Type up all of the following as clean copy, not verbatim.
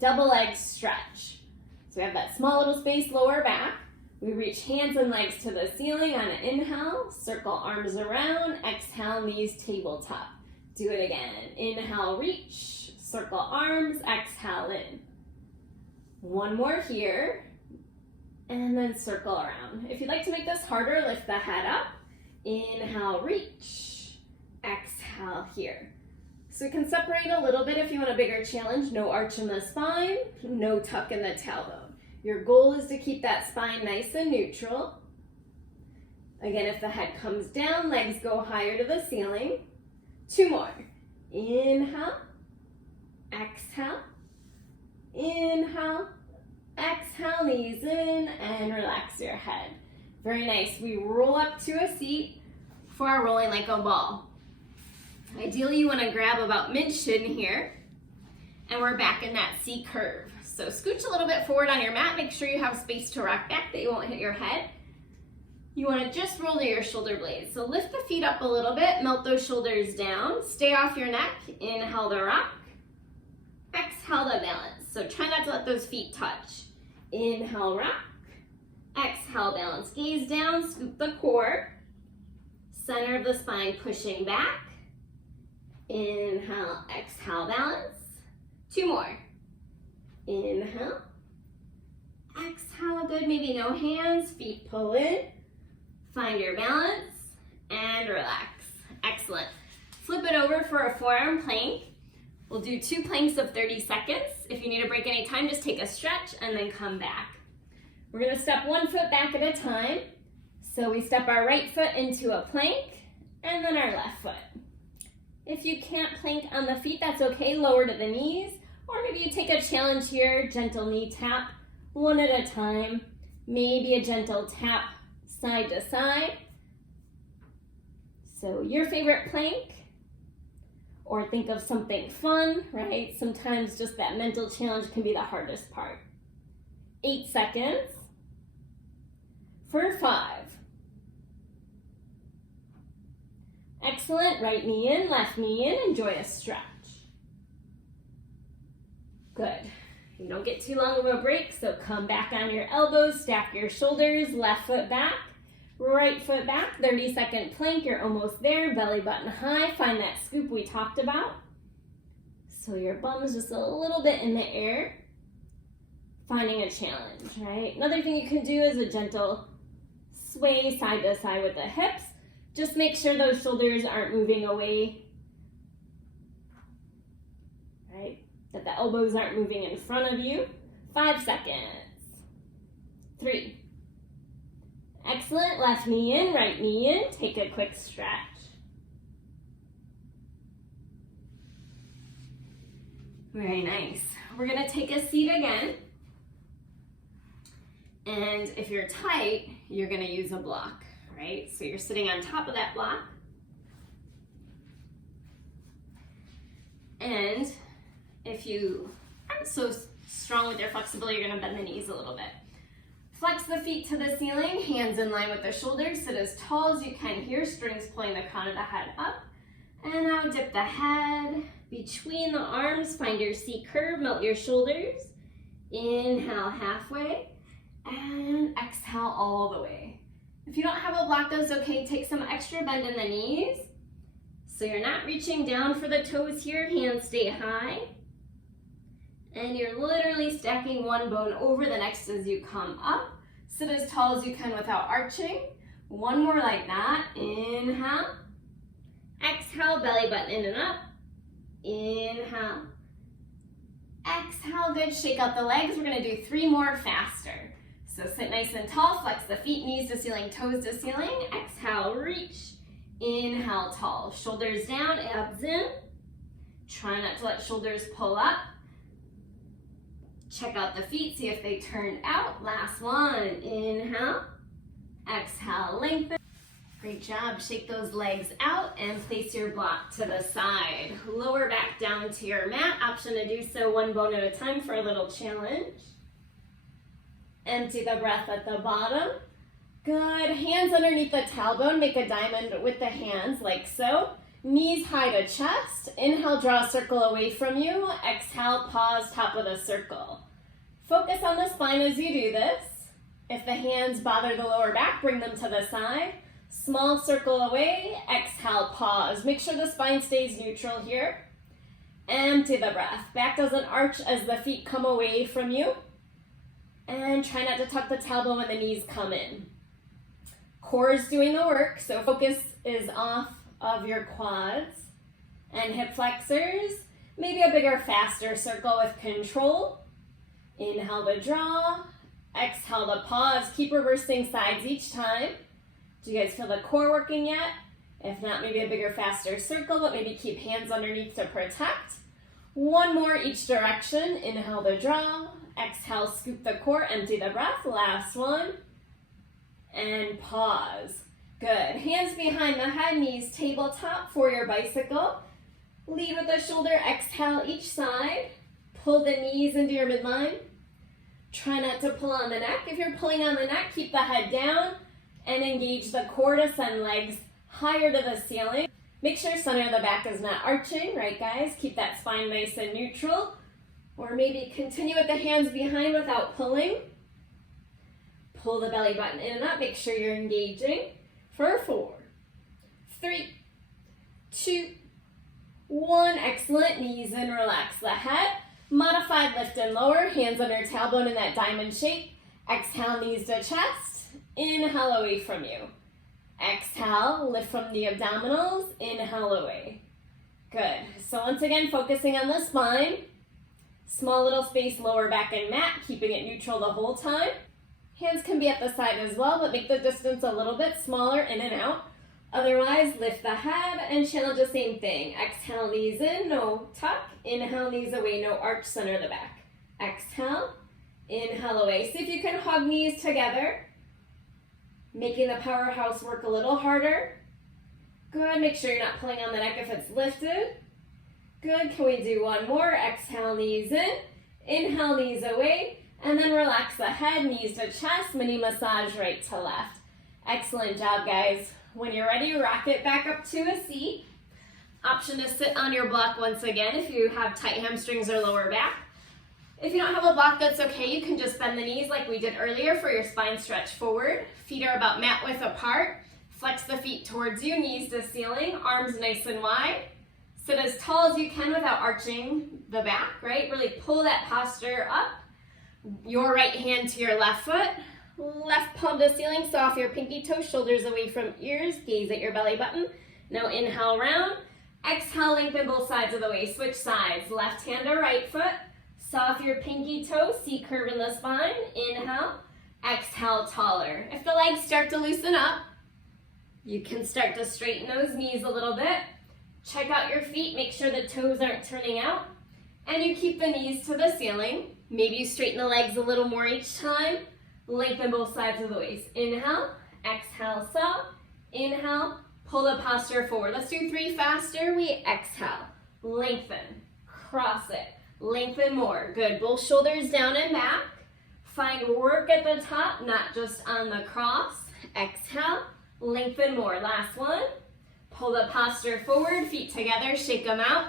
double leg stretch. So we have that small little space, lower back. We reach hands and legs to the ceiling on an inhale, circle arms around, exhale, knees tabletop. Do it again. Inhale, reach, circle arms, exhale in. One more here, and then circle around. If you'd like to make this harder, lift the head up. Inhale, reach, exhale here. So we can separate a little bit if you want a bigger challenge. No arch in the spine, no tuck in the tailbone. Your goal is to keep that spine nice and neutral. Again, if the head comes down, legs go higher to the ceiling. Two more. Inhale, exhale, inhale, exhale, knees in, and relax your head. Very nice. We roll up to a seat for our rolling like a ball. Ideally, you want to grab about mid-shin here, and we're back in that C curve. So scooch a little bit forward on your mat. Make sure you have space to rock back, that you won't hit your head. You want to just roll to your shoulder blades. So lift the feet up a little bit, melt those shoulders down. Stay off your neck. Inhale to rock. Exhale to balance. So try not to let those feet touch. Inhale, rock. Exhale, balance. Gaze down, scoop the core. Center of the spine pushing back. Inhale, exhale, balance. Two more. Inhale. Exhale, good. Maybe no hands, feet pull in. Find your balance and relax. Excellent. Flip it over for a forearm plank. We'll do 2 planks of 30 seconds. If you need a break anytime, just take a stretch and then come back. We're gonna step 1 foot back at a time. So we step our right foot into a plank and then our left foot. If you can't plank on the feet, that's okay, lower to the knees. Or maybe you take a challenge here, gentle knee tap, 1 at a time. Maybe a gentle tap side to side. So your favorite plank, or think of something fun, right? Sometimes just that mental challenge can be the hardest part. 8 seconds for 5. Excellent, right knee in, left knee in, enjoy a stretch. Good. You don't get too long of a break, so come back on your elbows, stack your shoulders, left foot back, right foot back, 30-second plank, you're almost there, belly button high, find that scoop we talked about. So your bum is just a little bit in the air, finding a challenge, right? Another thing you can do is a gentle sway side to side with the hips. Just make sure those shoulders aren't moving away, right? That the elbows aren't moving in front of you. 5 seconds. 3. Excellent. Left knee in, right knee in. Take a quick stretch. Very nice. We're going to take a seat again. And if you're tight, you're going to use a block, right? So you're sitting on top of that block. And if you aren't so strong with your flexibility, you're going to bend the knees a little bit. Flex the feet to the ceiling, hands in line with the shoulders. Sit as tall as you can here, strings pulling the crown of the head up. And now dip the head between the arms. Find your C curve, melt your shoulders. Inhale halfway and exhale all the way. If you don't have a block, that's okay. Take some extra bend in the knees. So you're not reaching down for the toes here. Hands stay high. And you're literally stacking one bone over the next as you come up. Sit as tall as you can without arching. One more like that. Inhale. Exhale, belly button in and up. Inhale. Exhale, good. Shake out the legs. We're going to do 3 more faster. So sit nice and tall. Flex the feet, knees to ceiling, toes to ceiling. Exhale, reach. Inhale, tall. Shoulders down, abs in. Try not to let shoulders pull up. Check out the feet, see if they turned out. Last one. Inhale. Exhale, lengthen. Great job. Shake those legs out and place your block to the side. Lower back down to your mat. Option to do so 1 bone at a time for a little challenge. Empty the breath at the bottom. Good. Hands underneath the tailbone. Make a diamond with the hands like so. Knees high to chest. Inhale, draw a circle away from you. Exhale, pause, top of the circle. Focus on the spine as you do this. If the hands bother the lower back, bring them to the side. Small circle away. Exhale, pause. Make sure the spine stays neutral here. Empty the breath. Back doesn't arch as the feet come away from you. And try not to tuck the tailbone when the knees come in. Core is doing the work, so focus is off of your quads and hip flexors. Maybe a bigger, faster circle with control. Inhale to draw. Exhale to pause. Keep reversing sides each time. Do you guys feel the core working yet? If not, maybe a bigger, faster circle, but maybe keep hands underneath to protect. One more each direction. Inhale to draw. Exhale, scoop the core, empty the breath. Last one. And pause. Good. Hands behind the head, knees tabletop for your bicycle. Lead with the shoulder, exhale each side. Pull the knees into your midline. Try not to pull on the neck. If you're pulling on the neck, keep the head down and engage the core to send legs higher to the ceiling. Make sure center of the back is not arching, right guys? Keep that spine nice and neutral. Or maybe continue with the hands behind without pulling. Pull the belly button in and up. Make sure you're engaging. For 4, 3, 2, 1. Excellent. Knees in, relax the head. Modified lift and lower. Hands under tailbone in that diamond shape. Exhale, knees to chest. Inhale away from you. Exhale, lift from the abdominals. Inhale away. Good. So once again, focusing on the spine. Small little space, lower back and mat, keeping it neutral the whole time. Hands can be at the side as well, but make the distance a little bit smaller in and out. Otherwise, lift the head and challenge the same thing. Exhale, knees in, no tuck. Inhale, knees away, no arch, center the back. Exhale, inhale away. See if you can hug knees together, making the powerhouse work a little harder. Good, make sure you're not pulling on the neck if it's lifted. Good, can we do one more? Exhale, knees in. Inhale, knees away. And then relax the head, knees to chest, mini massage right to left. Excellent job, guys. When you're ready, rock it back up to a seat. Option to sit on your block once again if you have tight hamstrings or lower back. If you don't have a block, that's okay. You can just bend the knees like we did earlier for your spine stretch forward. Feet are about mat width apart. Flex the feet towards you, knees to ceiling, arms nice and wide. Sit as tall as you can without arching the back, right? Really pull that posture up. Your right hand to your left foot. Left palm to ceiling, saw off your pinky toe, shoulders away from ears, gaze at your belly button. Now inhale, round. Exhale, lengthen both sides of the waist. Switch sides. Left hand to right foot. Saw off your pinky toe, C curve in the spine. Inhale. Exhale, taller. If the legs start to loosen up, you can start to straighten those knees a little bit. Check out your feet. Make sure the toes aren't turning out. And you keep the knees to the ceiling. Maybe you straighten the legs a little more each time. Lengthen both sides of the waist. Inhale, exhale, so. Inhale, pull the posture forward. Let's do 3 faster. We exhale, lengthen, cross it, lengthen more. Good, both shoulders down and back. Find work at the top, not just on the cross. Exhale, lengthen more. Last one. Pull the posture forward, feet together, shake them out.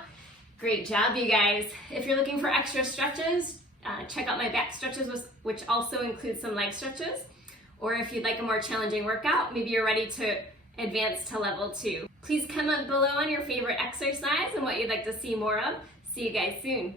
Great job, you guys. If you're looking for extra stretches, check out my back stretches, which also include some leg stretches. Or if you'd like a more challenging workout, maybe you're ready to advance to level 2. Please comment below on your favorite exercise and what you'd like to see more of. See you guys soon.